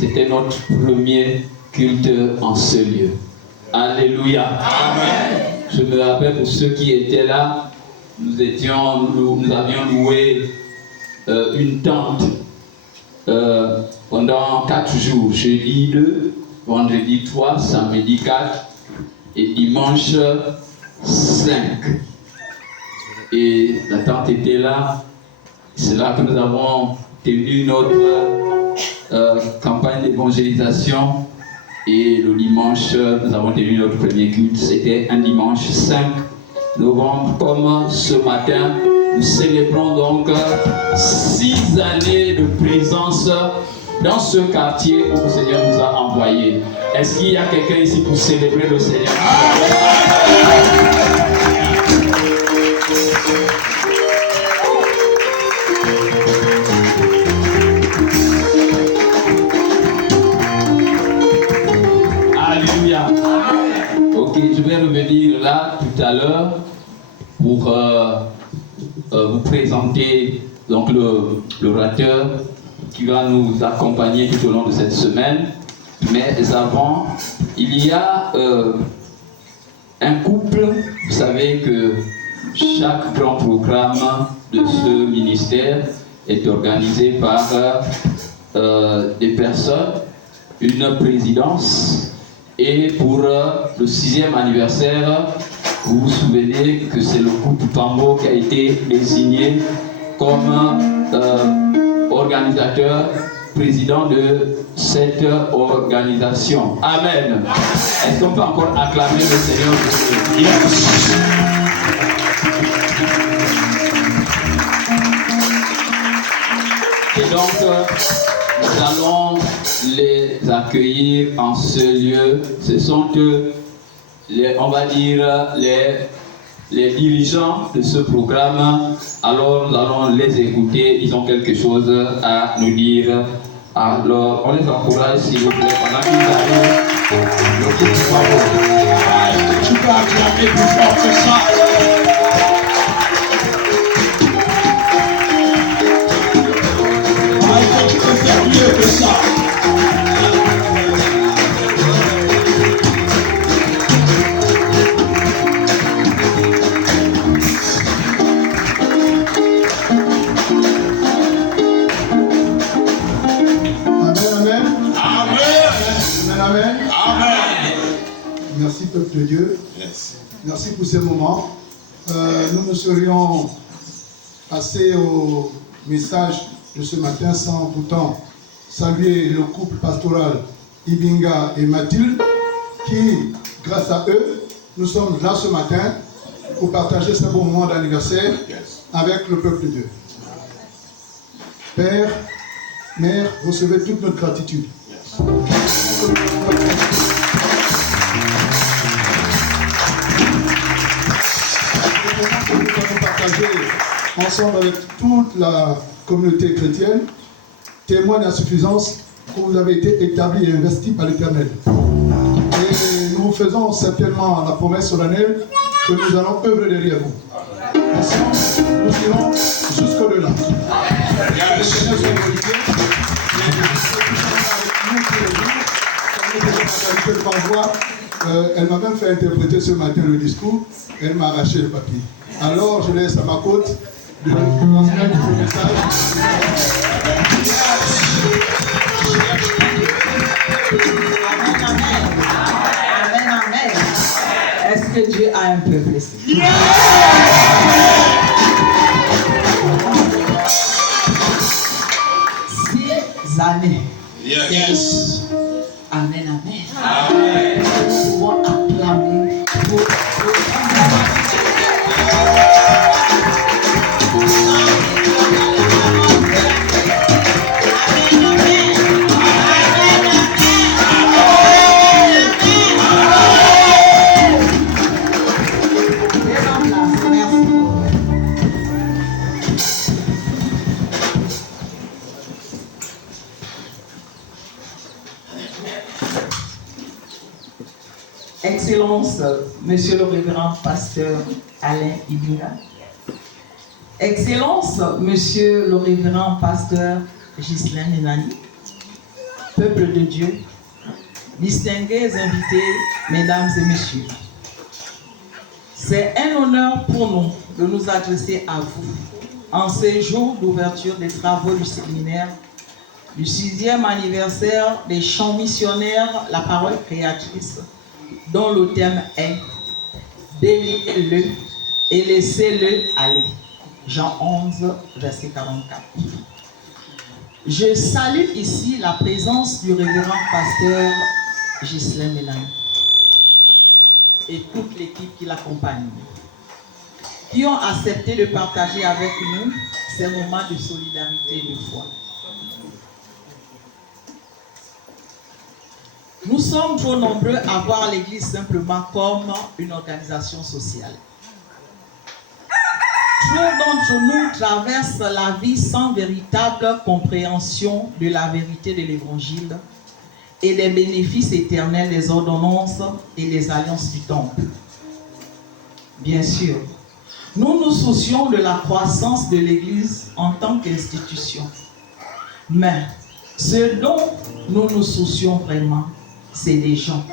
C'était notre premier culte en ce lieu. Alléluia. Amen. Je me rappelle pour ceux qui étaient là, nous avions loué une tente pendant 4 jours. Jeudi 2, vendredi 3, samedi 4 et dimanche 5. Et la tente était là. C'est là que nous avons tenu notre campagne d'évangélisation. Et le dimanche, nous avons tenu notre premier culte. C'était un dimanche 5 novembre. Comme ce matin, nous célébrons donc 6 années de présence dans ce quartier où le Seigneur nous a envoyés. Est-ce qu'il y a quelqu'un ici pour célébrer le Seigneur? Alléluia. Ok, je vais revenir là tout à l'heure pour vous présenter donc l'orateur qui va nous accompagner tout au long de cette semaine. Mais avant, il y a un couple. Vous savez que chaque grand programme de ce ministère est organisé par des personnes, une présidence. Et pour le 6e anniversaire, vous vous souvenez que c'est le couple Pambo qui a été désigné comme organisateur, président de cette organisation. Amen. Est-ce qu'on peut encore acclamer le Seigneur pour ce? Yes. Et donc, nous allons les accueillir en ce lieu. Ce sont eux, on va dire, les dirigeants de ce programme. Alors nous allons les écouter. Ils ont quelque chose à nous dire. Alors on les encourage s'il vous plaît pendant qu'ils arrivent. Le couple Pambo. Tu peux acclamer plus fort que ça. Tu peux faire mieux que ça. Merci peuple de Dieu. Yes. Merci pour ces moments. Nous ne serions passés au message de ce matin sans pourtant saluer le couple pastoral Ibinga et Mathilde qui, grâce à eux, nous sommes là ce matin pour partager ce beau moment d'anniversaire avec le peuple de Dieu. Père, Mère, recevez toute notre gratitude. Nous allons partager ensemble avec toute la communauté chrétienne, témoigne à suffisance que vous avez été établis et investis par l'Éternel. Et nous vous faisons certainement la promesse solennelle que nous allons œuvrer derrière vous. Ensemble, nous irons jusqu'au-delà. Le Seigneur soit glorifié. Elle m'a même fait interpréter ce matin le discours. Elle m'a arraché le papier. Alors je laisse à ma côte de transmettre le message. Amen, amen. Est-ce que Dieu a un peuple ici? Yeah! 6 années. Yes. Amen, amen. Amen. Nous pouvons acclamer pour Excellence, Monsieur le Révérend Pasteur Alain Ibinga. Excellence, Monsieur le Révérend Pasteur Ghislain Nenani. peuple de Dieu, distingués invités, mesdames et messieurs, c'est un honneur pour nous de nous adresser à vous en ces jours d'ouverture des travaux du séminaire du 6e anniversaire des chants missionnaires, la parole créatrice, dont le thème est « Déliez-le et laissez-le aller ». Jean 11, verset 44. Je salue ici la présence du révérend pasteur Ghislain Mélanie et toute l'équipe qui l'accompagne, qui ont accepté de partager avec nous ces moments de solidarité et de foi. Nous sommes trop nombreux à voir l'Église simplement comme une organisation sociale. Trop d'entre nous traversent la vie sans véritable compréhension de la vérité de l'Évangile et des bénéfices éternels des ordonnances et des alliances du temple. Bien sûr, nous nous soucions de la croissance de l'Église en tant qu'institution. Mais ce dont nous nous soucions vraiment, c'est des gens.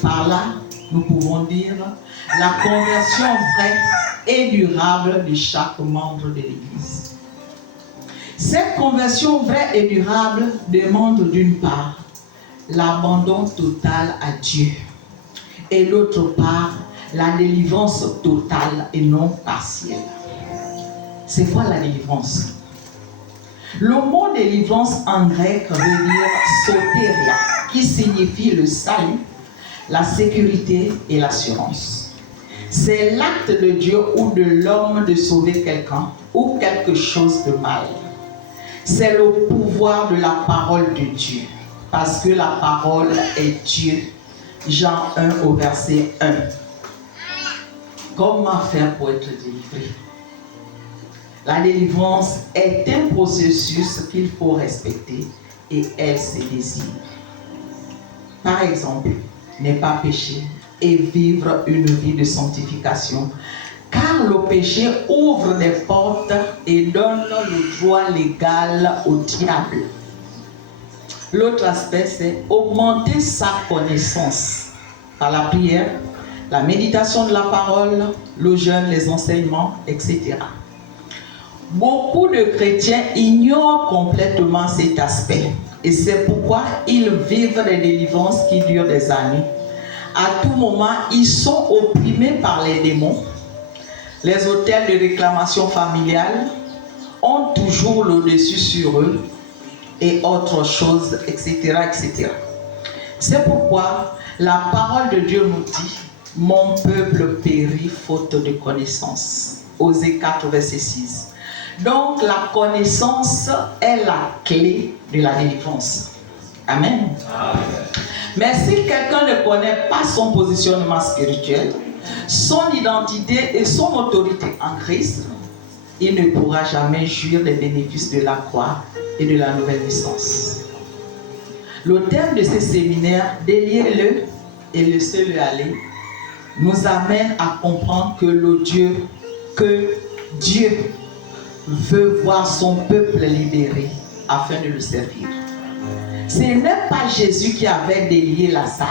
Par là, nous pouvons dire la conversion vraie et durable de chaque membre de l'Église. Cette conversion vraie et durable demande d'une part l'abandon total à Dieu et d'autre part la délivrance totale et non partielle. C'est quoi la délivrance? Le mot délivrance en grec veut dire sotéria, qui signifie le salut, la sécurité et l'assurance. C'est l'acte de Dieu ou de l'homme de sauver quelqu'un ou quelque chose de mal. C'est le pouvoir de la parole de Dieu, parce que la parole est Dieu. Jean 1 au verset 1. Comment faire pour être délivré? La délivrance est un processus qu'il faut respecter et elle se désire. Par exemple, ne pas pécher et vivre une vie de sanctification, car le péché ouvre des portes et donne le droit légal au diable. L'autre aspect, c'est augmenter sa connaissance par la prière, la méditation de la parole, le jeûne, les enseignements, etc. Beaucoup de chrétiens ignorent complètement cet aspect et c'est pourquoi ils vivent des délivrances qui durent des années. À tout moment, ils sont opprimés par les démons. Les hôtels de réclamation familiale ont toujours le dessus sur eux et autre chose, etc., etc. C'est pourquoi la parole de Dieu nous dit « Mon peuple périt faute de connaissance ». Osée 4, verset 6. Donc la connaissance est la clé de la délivrance. Amen. Mais si quelqu'un ne connaît pas son positionnement spirituel, son identité et son autorité en Christ, il ne pourra jamais jouir des bénéfices de la croix et de la nouvelle naissance. Le thème de ce séminaire, déliez-le et laissez-le aller, nous amène à comprendre que Dieu veut voir son peuple libéré afin de le servir. Ce n'est pas Jésus qui avait délié Lazare,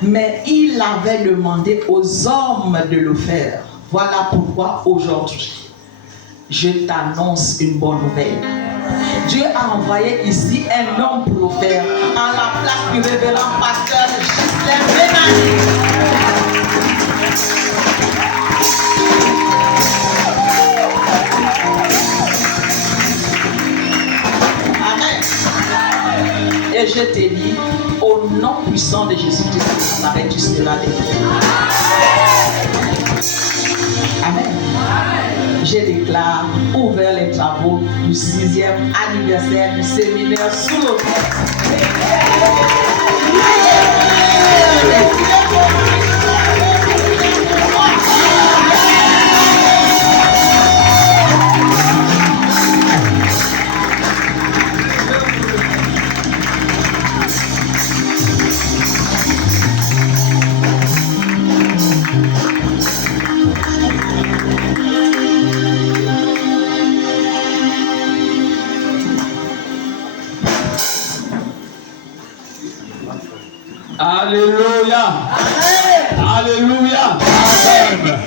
mais il avait demandé aux hommes de le faire. Voilà pourquoi aujourd'hui, je t'annonce une bonne nouvelle. Dieu a envoyé ici un homme pour le faire, à la place du révérend pasteur Ghislain Mélanie. Et je te dis, au nom puissant de Jésus-Christ, avec tu seras délivré. Amen. Je déclare ouvert les travaux du 6e anniversaire du séminaire sous l'autel. Alléluia. Alléluia. Amen.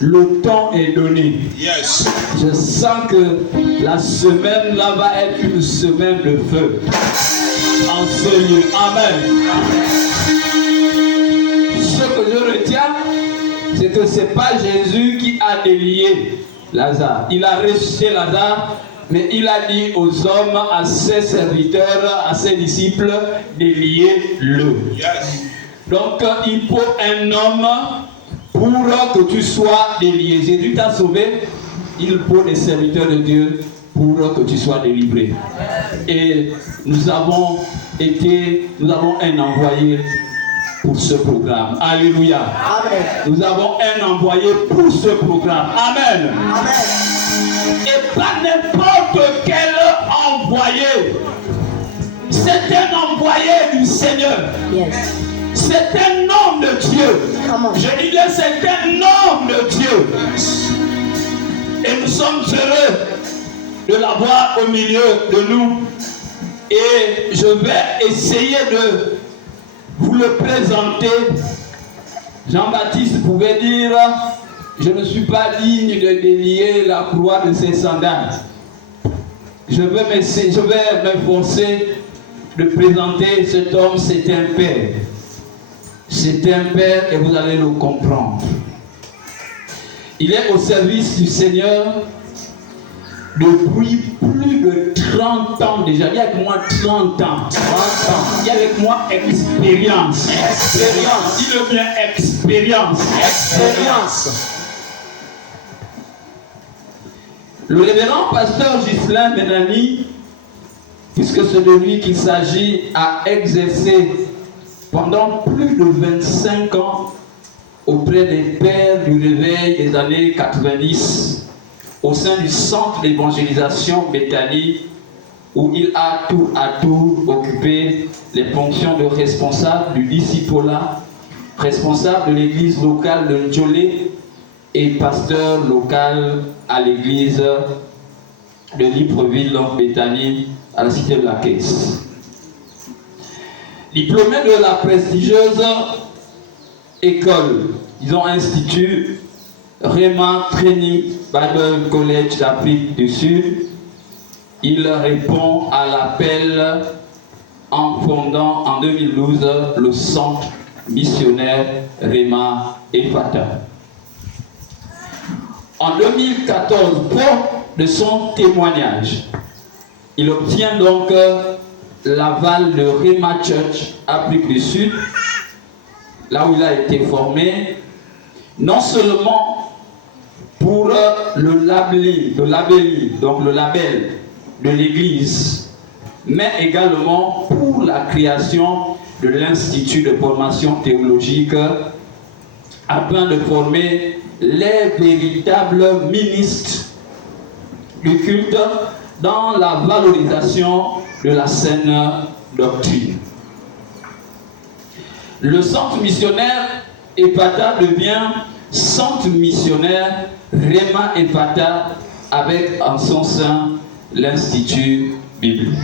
Le temps est donné. Yes. Je sens que la semaine là va être une semaine de feu. En ce lieu. Amen. Ce que je retiens, c'est que ce n'est pas Jésus qui a délié Lazare. Il a ressuscité Lazare, mais il a dit aux hommes, à ses serviteurs, à ses disciples, déliez-le. Yes. Donc il faut un homme pour que tu sois délié. Jésus t'a sauvé, il faut des serviteurs de Dieu pour que tu sois délivré. Et nous avons un envoyé pour ce programme. Alléluia. Amen. Nous avons un envoyé pour ce programme. Amen. Amen. Et pas n'importe quel envoyé. C'est un envoyé du Seigneur. Yes. C'est un homme de Dieu. Come on. Je disais, c'est un homme de Dieu. Et nous sommes heureux de l'avoir au milieu de nous. Et je vais essayer de vous le présenter. Jean-Baptiste pouvait dire, je ne suis pas digne de délier la croix de ses sandales. Je vais m'efforcer de présenter cet homme, c'est un père. C'est un père et vous allez le comprendre. Il est au service du Seigneur depuis plus de 30 ans déjà. Il y a avec moi 30 ans. 30 ans. Il y a avec moi expérience. Expérience. Dis-le bien, expérience. Expérience. Le révérend pasteur Ghislain Benani, puisque c'est de lui qu'il s'agit, a exercé pendant plus de 25 ans auprès des pères du réveil des années 90 au sein du centre d'évangélisation Bethany où il a tour à tour occupé les fonctions de responsable du discipolat, responsable de l'église locale de Ndjolé et pasteur local à l'église de Libreville, Bethany, à la cité de la Caisse. Diplômé de la prestigieuse école, disons institut Rema Training Bible College d'Afrique du Sud, il répond à l'appel en fondant en 2012 le centre missionnaire Rema Ephata. En 2014, pour de son témoignage, il obtient donc l'aval de Rema Church, Afrique du Sud, là où il a été formé, non seulement pour le label de l'Église, mais également pour la création de l'Institut de formation théologique afin de former les véritables ministres du culte dans la valorisation de la saine doctrine. Le centre missionnaire Ephata devient centre missionnaire Rema Ephata avec en son sein l'Institut biblique.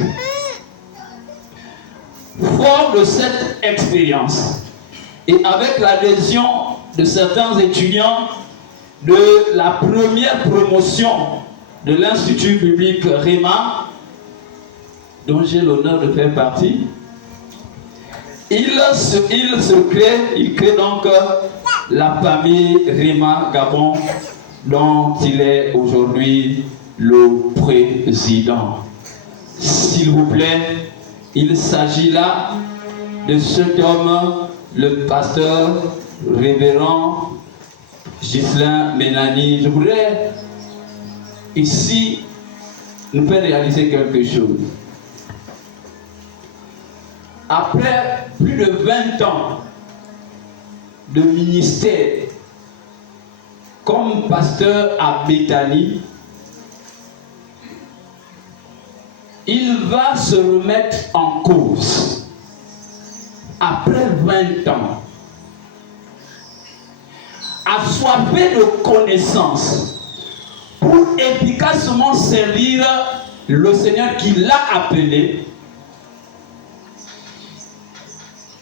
Fort de cette expérience et avec l'adhésion de certains étudiants de la première promotion de l'Institut biblique Rema, dont j'ai l'honneur de faire partie, il crée donc la famille Rema Gabon, dont il est aujourd'hui le président. S'il vous plaît, il s'agit là de cet homme, le pasteur révérend Ghislain Benani. Je voudrais ici nous faire réaliser quelque chose. Après plus de 20 ans de ministère comme pasteur à Bethany, il va se remettre en cause après 20 ans, assoiffé de connaissances pour efficacement servir le Seigneur qui l'a appelé.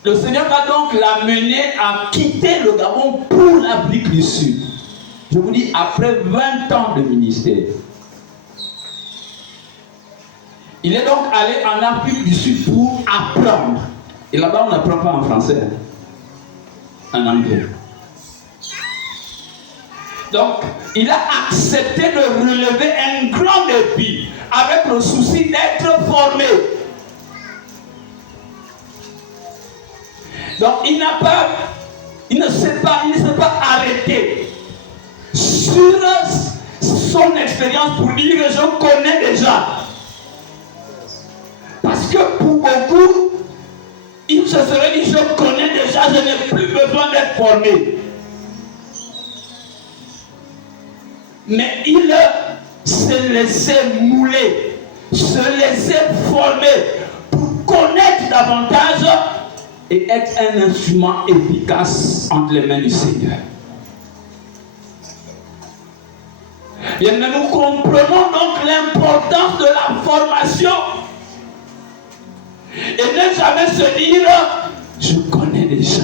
Le Seigneur va donc l'amener à quitter le Gabon pour l'Afrique du Sud. Je vous dis, après 20 ans de ministère. Il est donc allé en Afrique du Sud pour apprendre. Et là-bas, on n'apprend pas en français, en anglais. Donc, il a accepté de relever un grand défi avec le souci d'être formé. Donc, il ne s'est pas arrêté sur son expérience pour dire que je connais déjà. Parce que pour beaucoup, il se serait dit, je connais déjà, je n'ai plus besoin d'être formé. Mais il se laissait mouler, se laissait former pour connaître davantage et être un instrument efficace entre les mains du Seigneur. Et nous comprenons donc l'importance de la formation. Et ne jamais se dire, je connais déjà.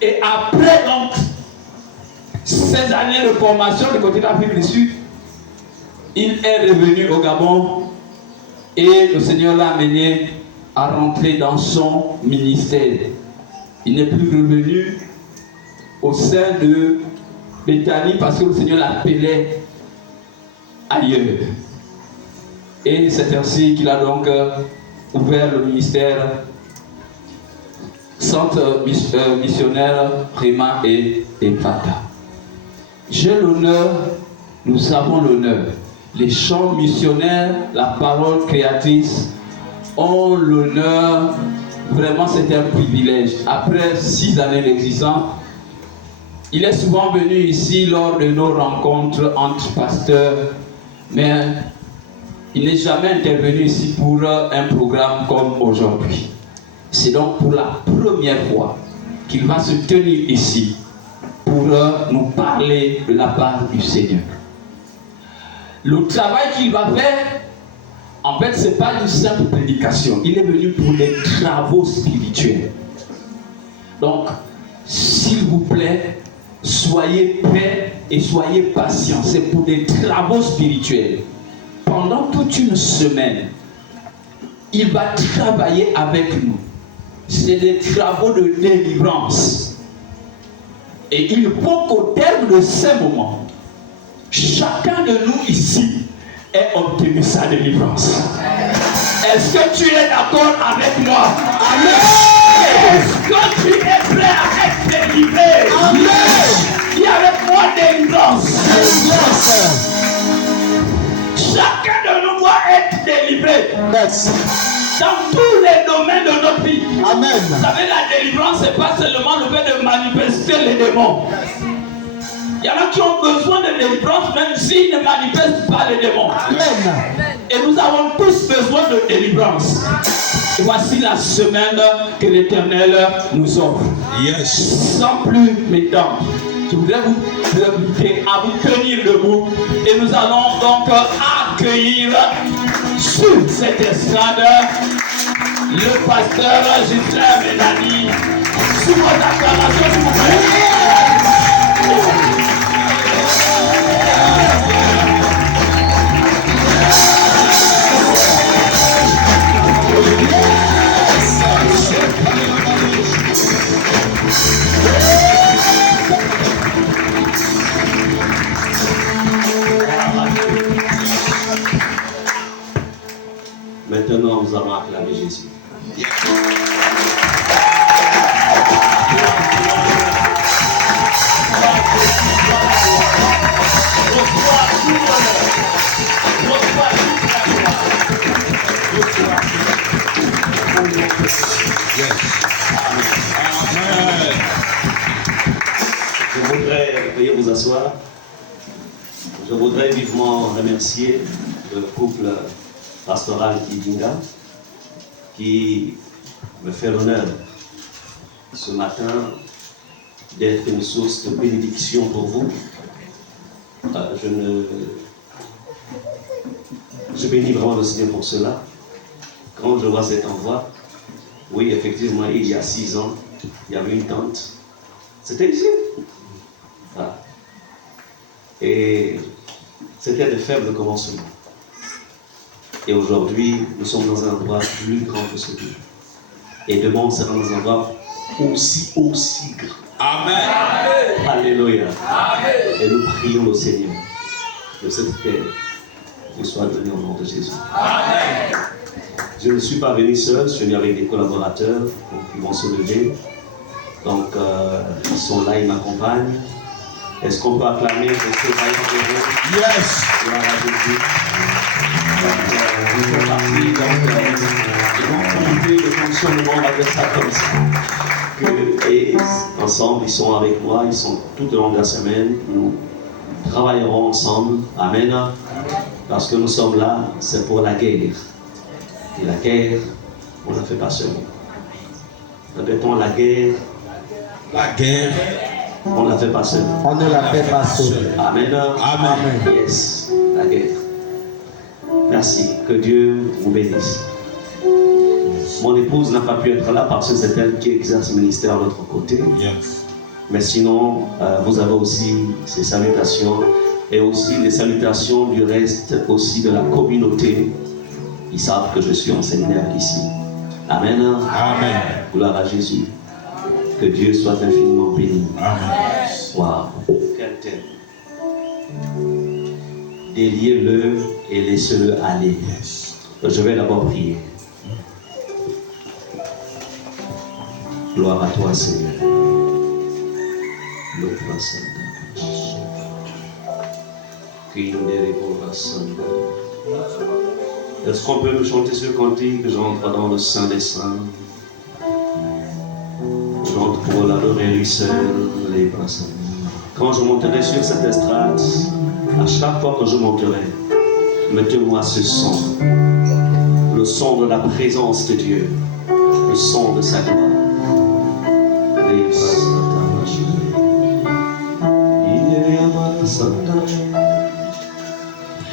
Et après donc ces années de formation du côté de l'Afrique du Sud, il est revenu au Gabon et le Seigneur l'a amené à rentrer dans son ministère. Il n'est plus revenu au sein de Béthanie parce que le Seigneur l'appelait ailleurs. Et c'est ainsi qu'il a donc ouvert le ministère Centre missionnaire Réma et Fata. J'ai l'honneur, nous avons l'honneur. Les chants missionnaires, la parole créatrice ont l'honneur. Vraiment, c'est un privilège. Après 6 années d'existence, il est souvent venu ici lors de nos rencontres entre pasteurs, mais il n'est jamais intervenu ici pour un programme comme aujourd'hui. C'est donc pour la première fois qu'il va se tenir ici pour nous parler de la part du Seigneur. Le travail qu'il va faire, en fait, ce n'est pas une simple prédication. Il est venu pour des travaux spirituels. Donc, s'il vous plaît, soyez prêts et soyez patients. C'est pour des travaux spirituels. Pendant toute une semaine, il va travailler avec nous. C'est des travaux de délivrance. Et il faut qu'au terme de ces moments, chacun de nous ici ait obtenu sa délivrance. Est-ce que tu es d'accord avec moi? Amen. Est-ce que tu es prêt à être délivré? Amen. Dis avec moi délivrance. Chacun de nous doit être délivré. Dans tous les domaines de notre vie. Amen. Vous savez, la délivrance, ce n'est pas seulement le fait de manifester les démons. Il y en a qui ont besoin de délivrance même s'ils ne manifestent pas les démons. Amen. Et nous avons tous besoin de délivrance. Et voici la semaine que l'Éternel nous offre. Yes. Sans plus m'étendre, je voudrais vous inviter à vous tenir debout. Et nous allons donc accueillir sur cette estrade le pasteur Justin Benani. Sous votre acclamation, s'il vous plaît. Maintenant, nous allons acclamer Jésus. Je voudrais, veuillez vous asseoir, je voudrais vivement remercier le couple pastoral Kidinga qui me fait l'honneur ce matin d'être une source de bénédiction pour vous. Je bénis vraiment le Seigneur pour cela. quand je vois cet endroit, oui, effectivement, il y a 6 ans, il y avait une tente. C'était ici. Voilà. Et c'était de faibles commencements. Et aujourd'hui, nous sommes dans un endroit plus grand que celui. Et demain, on sera dans un endroit aussi grand. Amen. Alléluia. Et nous prions le Seigneur de cette terre qu'il soit donné au nom de Jésus. Amen. Je ne suis pas venu seul, je suis venu avec des collaborateurs, donc ils vont se lever. Donc ils sont là, ils m'accompagnent. Est-ce qu'on peut acclamer pour ces vaillants héros? Yes. Gloire à Jésus. Donc ils font partie, donc ils vont conduire le fonctionnement, on va dire ça comme ça. Et ensemble, ils sont avec moi, ils sont tout au long de la semaine. Nous travaillerons ensemble. Amen. Parce que nous sommes là, c'est pour la guerre. Et la guerre, on ne la fait pas seul. Répétons, la guerre. La guerre. On ne la fait pas seul. On ne la fait pas seul. Amen. Amen. Yes, la guerre. Merci. Que Dieu vous bénisse. Mon épouse n'a pas pu être là parce que c'est elle qui exerce le ministère de l'autre côté. Yes. Mais sinon, vous avez aussi ces salutations et aussi les salutations du reste aussi de la communauté. Ils savent que je suis en séminaire ici. Amen. Amen. Gloire à Jésus. Que Dieu soit infiniment béni. Amen. Waouh, quel thème. Déliez-le et laissez-le aller. Yes. Je vais d'abord prier. Gloire à toi, Seigneur. Est-ce qu'on peut nous chanter ce cantique? J'entre dans le Saint des Saints. J'entre pour l'adorer lui seul, les bras. Quand je monterai sur cette estrade, à chaque fois que je monterai, mettez-moi ce son. Le son de la présence de Dieu. Le son de sa gloire.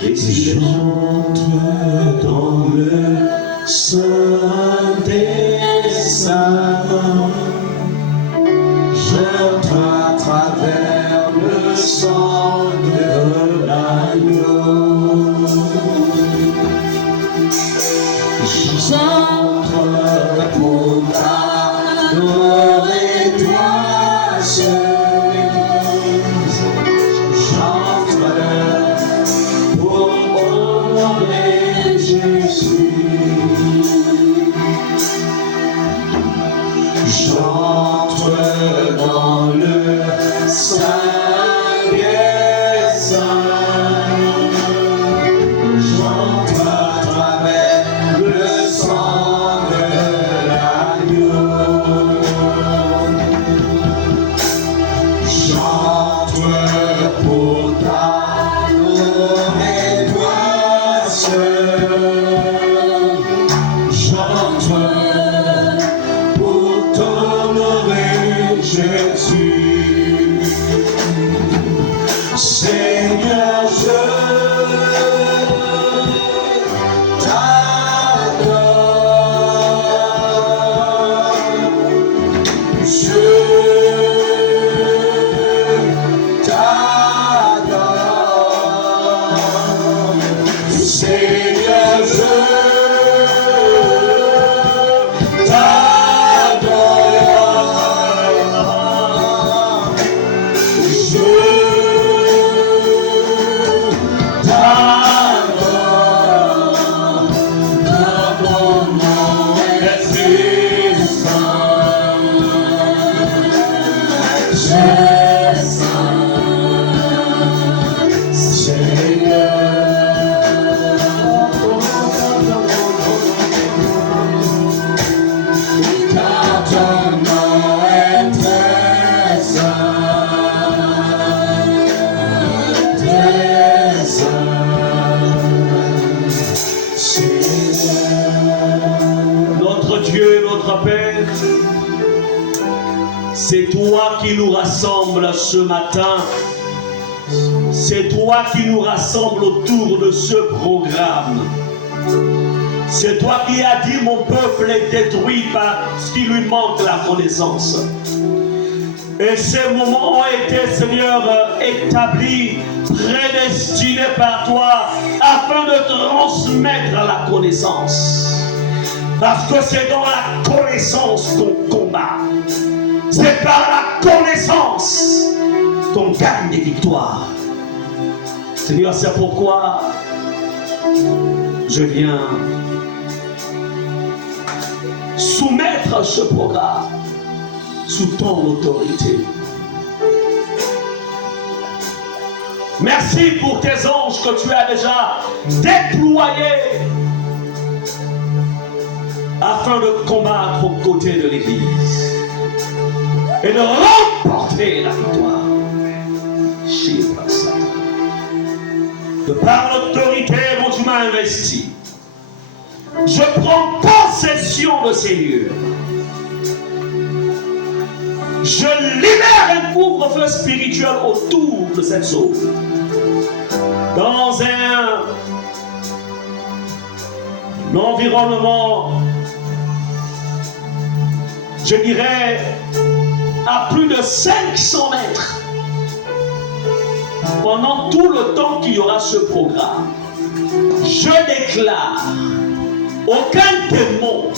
Et si j'entre dans le sein des saints, j'entre à travers le sang de l'agneau. J'entre pour t'adorer, toi seul. J'entre pour honorer Jésus. J'entre dans le Saint des Saints. J'entre à travers le sang de l'agneau. J'entre pour t'adorer, toi seul. J'entre pour t'honorer, Jésus. Seigneur, je Seigneur, Notre Dieu, notre Père, c'est toi qui nous rassemble ce matin. C'est toi qui nous rassemble autour de ce programme. C'est toi qui as dit mon peuple est détruit parce qu'il lui manque la connaissance. Et ces moments ont été, Seigneur, établis, prédestinés par toi, afin de transmettre la connaissance. Parce que c'est dans la connaissance qu'on combat. C'est par la connaissance qu'on gagne des victoires. Seigneur, c'est pourquoi je viens soumettre ce programme sous ton autorité. Merci pour tes anges que tu as déjà déployés afin de combattre aux côtés de l'Église et de remporter la victoire. De par l'autorité dont tu m'as investi, je prends possession de ces lieux. Je libère un couvre-feu spirituel autour de cette zone. Dans un environnement, je dirais, à plus de 500 mètres. Pendant tout le temps qu'il y aura ce programme, je déclare, aucun démon,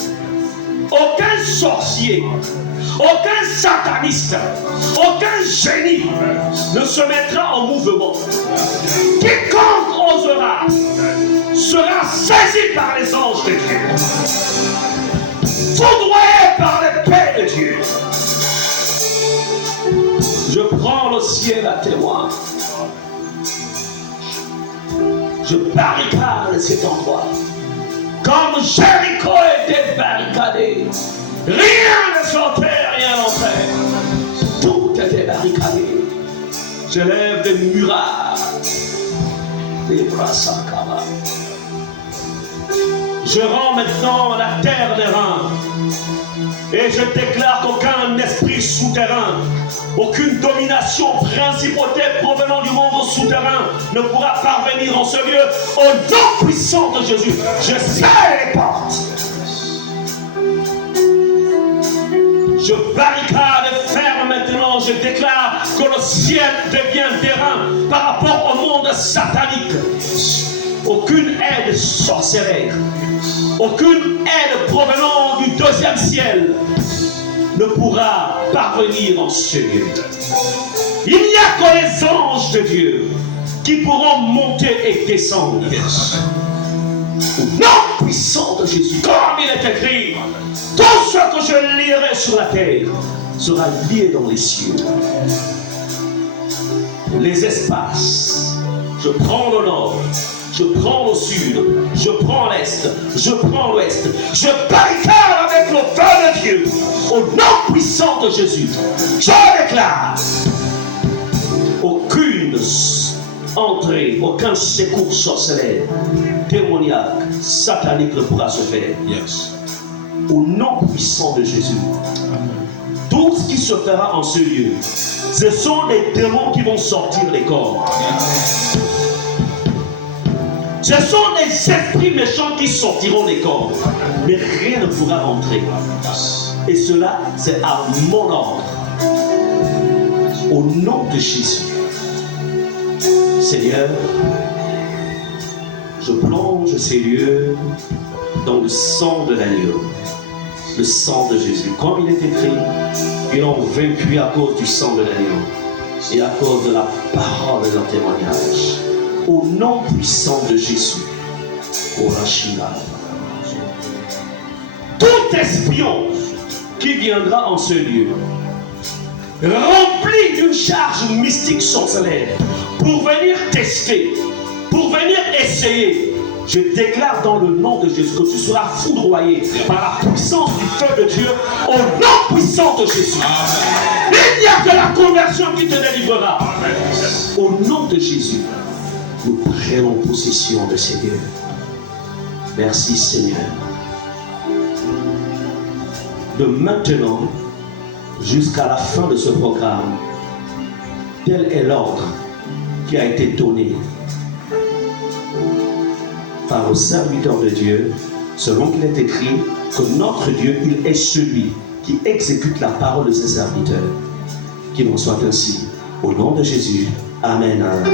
aucun sorcier, aucun sataniste, aucun génie ne se mettra en mouvement. Quiconque osera sera saisi par les anges de Dieu, foudroyé par l'épée de Dieu. Je prends le ciel à témoin. Je barricade cet endroit. Comme Jéricho était barricadé, rien ne sortait, rien n'entrait. Tout était barricadé. J'élève des murailles, des brassards. Je rends maintenant la terre des reins. Et je déclare qu'aucun esprit souterrain, aucune domination, principauté provenant du monde souterrain ne pourra parvenir en ce lieu. Au nom puissant de Jésus, je scelle les portes. Je barricade et ferme maintenant. Je déclare que le ciel devient terrain par rapport au monde satanique. Aucune aide sorcière, aucune aide provenant du deuxième ciel ne pourra parvenir en ce lieu. Il n'y a que les anges de Dieu qui pourront monter et descendre. Au nom puissant de Jésus, comme il est écrit, tout ce que je lierai sur la terre sera lié dans les cieux. Les espaces, je prends le nord, je prends le sud, je prends l'est, je prends l'ouest, je barricade avec le feu de Dieu. Au nom puissant de Jésus, je déclare aucune entrée, aucun secours sorcellaire, démoniaque, satanique ne pourra se faire. Yes. Au nom puissant de Jésus. Tout ce qui se fera en ce lieu, ce sont les démons qui vont sortir les corps. Ce sont les esprits méchants qui sortiront des corps. Mais rien ne pourra rentrer. Et cela, c'est à mon ordre. Au nom de Jésus. Seigneur, je plonge ces lieux dans le sang de l'agneau. Le sang de Jésus. Comme il est écrit, ils ont vaincu à cause du sang de l'agneau et à cause de la parole de leur témoignage. Au nom puissant de Jésus, tout espion qui viendra en ce lieu, rempli d'une charge mystique sorcellaire, pour venir tester, pour venir essayer, je déclare dans le nom de Jésus que tu seras foudroyé par la puissance du feu de Dieu, au nom puissant de Jésus. Il n'y a que la conversion qui te délivrera. Au nom de Jésus, nous prenons possession de ces lieux. Merci Seigneur. De maintenant jusqu'à la fin de ce programme, tel est l'ordre qui a été donné par le serviteur de Dieu, selon qu'il est écrit que notre Dieu, il est celui qui exécute la parole de ses serviteurs. Qu'il en soit ainsi. Au nom de Jésus. Amen. Amen.